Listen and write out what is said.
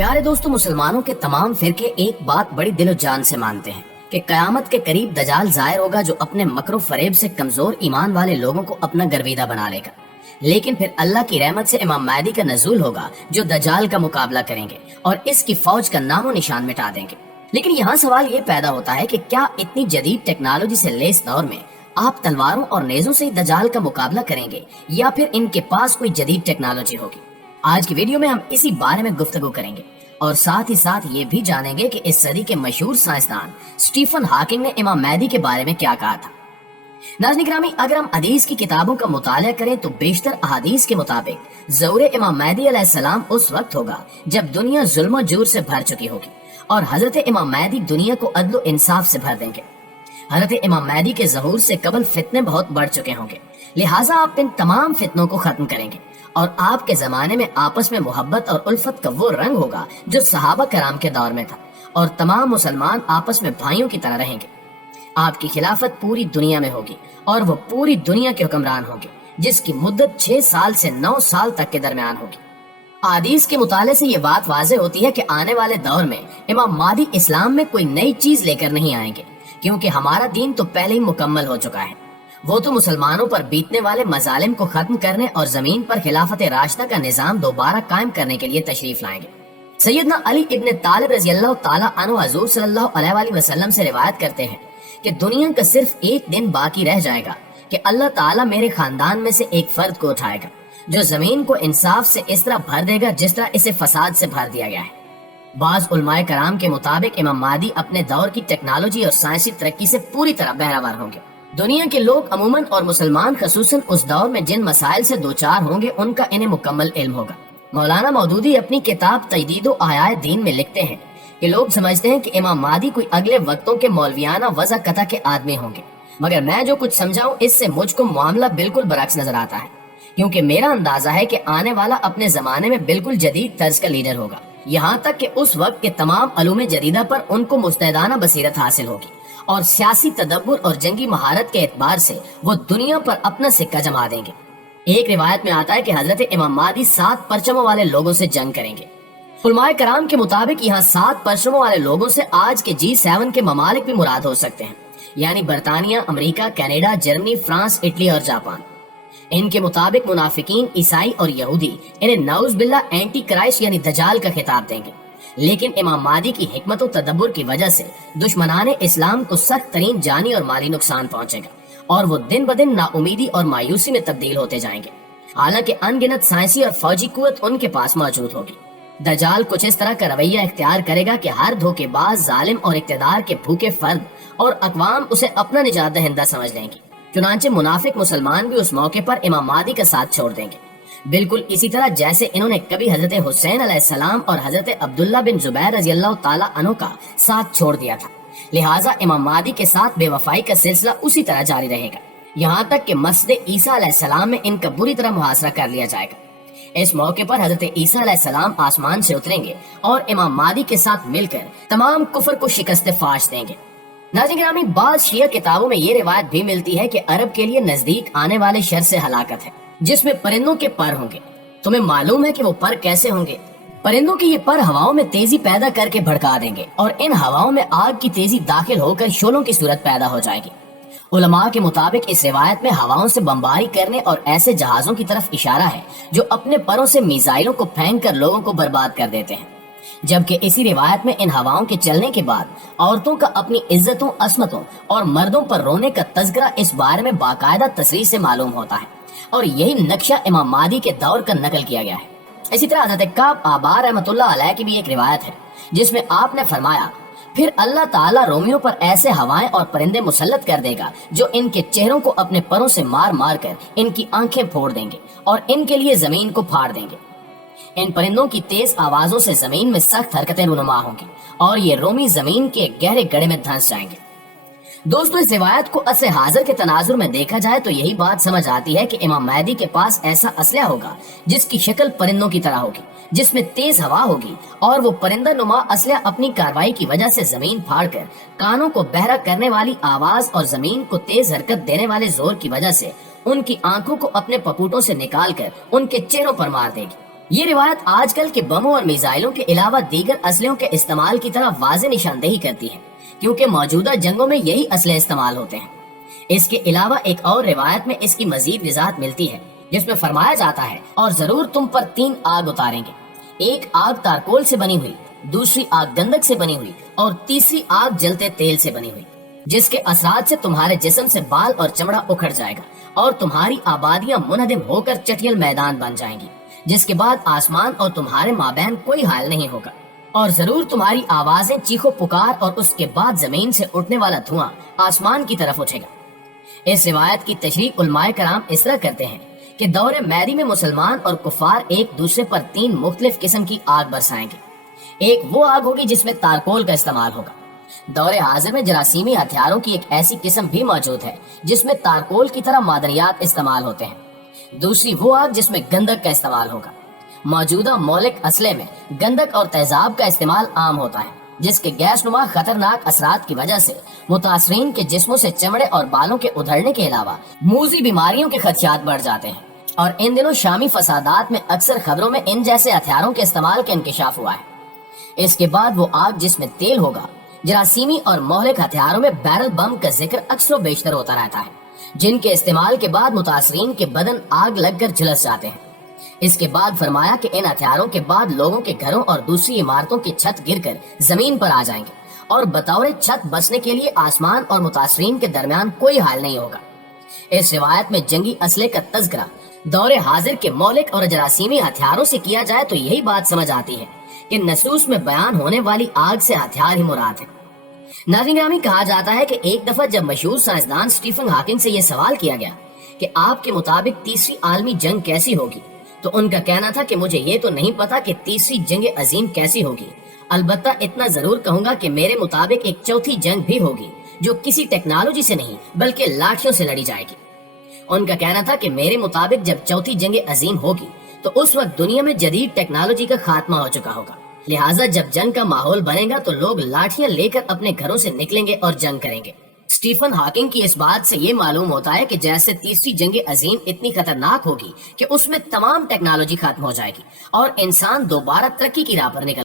پیارے دوستوں، مسلمانوں کے تمام فرقے ایک بات بڑی دل و جان سے مانتے ہیں کہ قیامت کے قریب دجال ظاہر ہوگا جو اپنے مکر و فریب سے کمزور ایمان والے لوگوں کو اپنا گرویدہ بنا لے گا۔ لیکن پھر اللہ کی رحمت سے امام مہدی کا نزول ہوگا جو دجال کا مقابلہ کریں گے اور اس کی فوج کا نام و نشان مٹا دیں گے۔ لیکن یہاں سوال یہ پیدا ہوتا ہے کہ کیا اتنی جدید ٹیکنالوجی سے لیس دور میں آپ تلواروں اور نیزوں سے دجال کا مقابلہ کریں گے یا پھر ان کے پاس کوئی جدید ٹیکنالوجی ہوگی؟ آج کی ویڈیو میں ہم اسی بارے میں گفتگو کریں گے اور ساتھ ہی ساتھ یہ بھی جانیں گے کہ اس صدی کے مشہور سائنسدان اسٹیفن ہاکنگ نے امام مہدی کے بارے میں کیا کہا تھا۔ ناظرین گرامی، اگر ہم حدیث کی کتابوں کا مطالعہ کریں تو بیشتر احادیث کے مطابق ظہور امام مہدی علیہ السلام اس وقت ہوگا جب دنیا ظلم و جور سے بھر چکی ہوگی اور حضرت امام مہدی دنیا کو عدل و انصاف سے بھر دیں گے۔ حضرت امام مہدی کے ظہور سے قبل فتنے بہت بڑھ چکے ہوں گے، لہٰذا آپ ان تمام فتنوں کو ختم کریں گے اور آپ کے زمانے میں آپس میں محبت اور الفت کا وہ رنگ ہوگا جو صحابہ کرام کے دور میں تھا، اور تمام مسلمان آپس میں بھائیوں کی طرح رہیں گے۔ آپ کی خلافت پوری دنیا میں ہوگی اور وہ پوری دنیا کے حکمران ہوں گے، جس کی مدت 6 سال سے 9 سال تک کے درمیان ہوگی۔ حدیث کے مطالعے سے یہ بات واضح ہوتی ہے کہ آنے والے دور میں امام مہدی اسلام میں کوئی نئی چیز لے کر نہیں آئیں گے، کیونکہ ہمارا دین تو پہلے ہی مکمل ہو چکا ہے۔ وہ تو مسلمانوں پر بیتنے والے مظالم کو ختم کرنے اور زمین پر خلافت راشدہ کا نظام دوبارہ قائم کرنے کے لیے تشریف لائیں گے۔ سیدنا علی ابن طالب رضی اللہ تعالیٰ عنہ حضور صلی اللہ علیہ وآلہ وسلم سے روایت کرتے ہیں کہ دنیا کا صرف ایک دن باقی رہ جائے گا کہ اللہ تعالیٰ میرے خاندان میں سے ایک فرد کو اٹھائے گا جو زمین کو انصاف سے اس طرح بھر دے گا جس طرح اسے فساد سے بھر دیا گیا ہے۔ بعض علماء کرام کے مطابق امام مہدی اپنے دور کی ٹیکنالوجی اور سائنسی ترقی سے پوری طرح بہرہ ہوں گے۔ دنیا کے لوگ عموماً اور مسلمان خصوصاً اس دور میں جن مسائل سے دوچار ہوں گے ان کا انہیں مکمل علم ہوگا۔ مولانا مودودی اپنی کتاب تجدید و احیاء دین میں لکھتے ہیں کہ لوگ سمجھتے ہیں کہ امام مہدی کوئی اگلے وقتوں کے مولویانہ وضع قطع کے آدمی ہوں گے، مگر میں جو کچھ سمجھاؤں اس سے مجھ کو معاملہ بالکل برعکس نظر آتا ہے، کیونکہ میرا اندازہ ہے کہ آنے والا اپنے زمانے میں بالکل جدید طرز کا لیڈر ہوگا، یہاں تک کہ اس وقت کے تمام علوم جدیدہ پر ان کو مستعدانہ بصیرت حاصل ہوگی اور سیاسی تدبر اور جنگی مہارت کے اعتبار سے وہ دنیا پر اپنا سکہ جما دیں گے۔ ایک روایت میں آتا ہے کہ حضرت امام مہدی 7 پرچموں والے لوگوں سے جنگ کریں گے۔ علماء کرام کے مطابق یہاں 7 پرچموں والے لوگوں سے آج کے G7 کے ممالک بھی مراد ہو سکتے ہیں، یعنی برطانیہ، امریکہ، کینیڈا، جرمنی، فرانس، اٹلی اور جاپان۔ ان کے مطابق منافقین، عیسائی اور یہودی انہیں نعوذ باللہ اینٹی کرائسٹ یعنی دجال کا خطاب دیں گے، لیکن امام مہدی کی حکمت و تدبر کی وجہ سے دشمنان اسلام کو سخت ترین جانی اور مالی نقصان پہنچے گا اور وہ دن بدن نا امیدی اور مایوسی میں تبدیل ہوتے جائیں گے، حالانکہ ان گنت سائنسی اور فوجی قوت ان کے پاس موجود ہوگی۔ دجال کچھ اس طرح کا رویہ اختیار کرے گا کہ ہر دھوکے باز، ظالم اور اقتدار کے بھوکے فرد اور اقوام اسے اپنا نجات دہندہ سمجھ لیں گے، چنانچہ منافق مسلمان بھی اس موقع پر امام مہدی کا ساتھ چھوڑ دیں گے، بالکل اسی طرح جیسے انہوں نے کبھی حضرت حسین علیہ السلام اور حضرت عبداللہ بن زبیر رضی اللہ تعالیٰ عنہ کا ساتھ چھوڑ دیا تھا۔ لہٰذا امام مہدی کے ساتھ بے وفائی کا سلسلہ اسی طرح جاری رہے گا، یہاں تک کہ مسجد عیسیٰ علیہ السلام میں ان کا بری طرح محاصرہ کر لیا جائے گا۔ اس موقع پر حضرت عیسیٰ علیہ السلام آسمان سے اتریں گے اور امام مہدی کے ساتھ مل کر تمام کفر کو شکست فاش دیں گے۔ ناظرین گرامی، بعض شیعہ کتابوں میں یہ روایت بھی ملتی ہے کہ عرب کے لیے نزدیک آنے والے شر سے ہلاکت ہے جس میں پرندوں کے پر ہوں گے۔ تمہیں معلوم ہے کہ وہ پر کیسے ہوں گے؟ پرندوں کے یہ پر ہواؤں میں تیزی پیدا کر کے بھڑکا دیں گے اور ان ہواؤں میں آگ کی تیزی داخل ہو کر شعلوں کی صورت پیدا ہو جائے گی۔ علماء کے مطابق اس روایت میں ہواؤں سے بمباری کرنے اور ایسے جہازوں کی طرف اشارہ ہے جو اپنے پروں سے میزائلوں کو پھینک کر لوگوں کو برباد کر دیتے ہیں، جبکہ اسی روایت میں ان ہواؤں کے چلنے کے بعد عورتوں کا اپنی عزتوں، عصمتوں اور مردوں پر رونے کا تذکرہ اس بارے میں باقاعدہ تصریح سے معلوم ہوتا ہے، اور یہی نقشہ امام مہدی کے دور کا نقل کیا گیا ہے۔ اسی طرح حضرت کعب آبار رحمۃ اللہ علیہ کی بھی ایک روایت ہے جس میں آپ نے فرمایا، پھر اللہ تعالیٰ رومیوں پر ایسے ہوائیں اور پرندے مسلط کر دے گا جو ان کے چہروں کو اپنے پروں سے مار مار کر ان کی آنکھیں پھوڑ دیں گے اور ان کے لیے زمین کو پھاڑ دیں گے۔ ان پرندوں کی تیز آوازوں سے زمین میں سخت حرکتیں رونما ہوں گی اور یہ رومی زمین کے گہرے گڑھے میں دھنس جائیں گے۔ دوستو، اس روایت کو عصر حاضر کے تناظر میں دیکھا جائے تو یہی بات سمجھ آتی ہے کہ امام مہدی کے پاس ایسا اسلحہ ہوگا جس کی شکل پرندوں کی طرح ہوگی، جس میں تیز ہوا ہوگی، اور وہ پرندہ نما اسلحہ اپنی کارروائی کی وجہ سے زمین پھاڑ کر کانوں کو بہرا کرنے والی آواز اور زمین کو تیز حرکت دینے والے زور کی وجہ سے ان کی آنکھوں کو اپنے پپوٹوں سے نکال کر ان کے چہروں پر مار دے گی۔ یہ روایت آج کل کے بموں اور میزائلوں کے علاوہ دیگر اسلحوں کے استعمال کی طرح واضح نشاندہی کرتی ہے، کیونکہ موجودہ جنگوں میں یہی اسلحے استعمال ہوتے ہیں۔ اس کے علاوہ ایک اور روایت میں اس کی مزید وضاحت ملتی ہے، جس میں فرمایا جاتا ہے، اور ضرور تم پر 3 آگ اتاریں گے، ایک آگ تارکول سے بنی ہوئی، دوسری آگ گندک سے بنی ہوئی، اور تیسری آگ جلتے تیل سے بنی ہوئی، جس کے اثرات سے تمہارے جسم سے بال اور چمڑا اکھڑ جائے گا، اور تمہاری آبادیاں منہدم ہو کر چٹیل میدان بن جائیں گی، جس کے بعد آسمان اور تمہارے مابین کوئی حال نہیں ہوگا، اور ضرور تمہاری آوازیں چیخو پکار، اور اس کے بعد زمین سے اٹھنے والا دھواں آسمان کی طرف اٹھے گا۔ اس روایت کی تشریح علماء کرام اس طرح کرتے ہیں کہ دور مہدی میں مسلمان اور کفار ایک دوسرے پر 3 مختلف قسم کی آگ برسائیں گے۔ ایک وہ آگ ہوگی جس میں تارکول کا استعمال ہوگا۔ دور حاضر میں جراثیمی ہتھیاروں کی ایک ایسی قسم بھی موجود ہے جس میں تارکول کی طرح معدنیات استعمال ہوتے ہیں۔ دوسری وہ آگ جس میں گندک کا استعمال ہوگا۔ موجودہ مولک اسلحے میں گندک اور تیزاب کا استعمال عام ہوتا ہے، جس کے گیس نما خطرناک اثرات کی وجہ سے متاثرین کے جسموں سے چمڑے اور بالوں کے ادھڑنے کے علاوہ موذی بیماریوں کے خدشات بڑھ جاتے ہیں، اور ان دنوں شامی فسادات میں اکثر خبروں میں ان جیسے ہتھیاروں کے استعمال کا انکشاف ہوا ہے۔ اس کے بعد وہ آگ جس میں تیل ہوگا۔ جراثیمی اور مہلک ہتھیاروں میں بیرل بم کا ذکر اکثر و بیشتر ہوتا رہتا ہے، جن کے استعمال کے بعد متاثرین کے بدن آگ لگ کر جھلس جاتے ہیں۔ اس کے بعد فرمایا کہ ان ہتھیاروں کے بعد لوگوں کے گھروں اور دوسری عمارتوں کی چھت گر کر زمین پر آ جائیں گے، اور بطور چھت بسنے کے لیے آسمان اور متاثرین کے درمیان کوئی حال نہیں ہوگا۔ اس روایت میں جنگی اسلحے کا تذکرہ دور حاضر کے مولک اور جراثیمی ہتھیاروں سے کیا جائے تو یہی بات سمجھ آتی ہے کہ نصوص میں بیان ہونے والی آگ سے ہتھیار ہی مراد ہے۔ ناظرین گرامی، کہا جاتا ہے کہ ایک دفعہ جب مشہور سائنسدان اسٹیفن ہاکنگ سے یہ سوال کیا گیا کہ آپ کے مطابق تیسری عالمی جنگ کیسی ہوگی، تو ان کا کہنا تھا کہ مجھے یہ تو نہیں پتا کہ تیسری جنگ عظیم کیسی ہوگی، البتہ اتنا ضرور کہوں گا کہ میرے مطابق ایک چوتھی جنگ بھی ہوگی جو کسی ٹیکنالوجی سے نہیں بلکہ لاٹھیوں سے لڑی جائے گی۔ ان کا کہنا تھا کہ میرے مطابق جب چوتھی جنگ عظیم ہوگی تو اس وقت دنیا میں جدید ٹیکنالوجی کا خاتمہ ہو چکا ہوگا، لہٰذا جب جنگ کا ماحول بنے گا تو لوگ لاٹھیاں لے کر اپنے گھروں سے نکلیں گے اور جنگ کریں گے۔ اسٹیفن ہاکنگ کی اس بات سے یہ معلوم ہوتا ہے کہ جیسے تیسری جنگ عظیم اتنی خطرناک ہوگی کہ اس میں تمام ٹیکنالوجی ختم ہو جائے گی اور انسان دوبارہ ترقی کی راہ پر نکل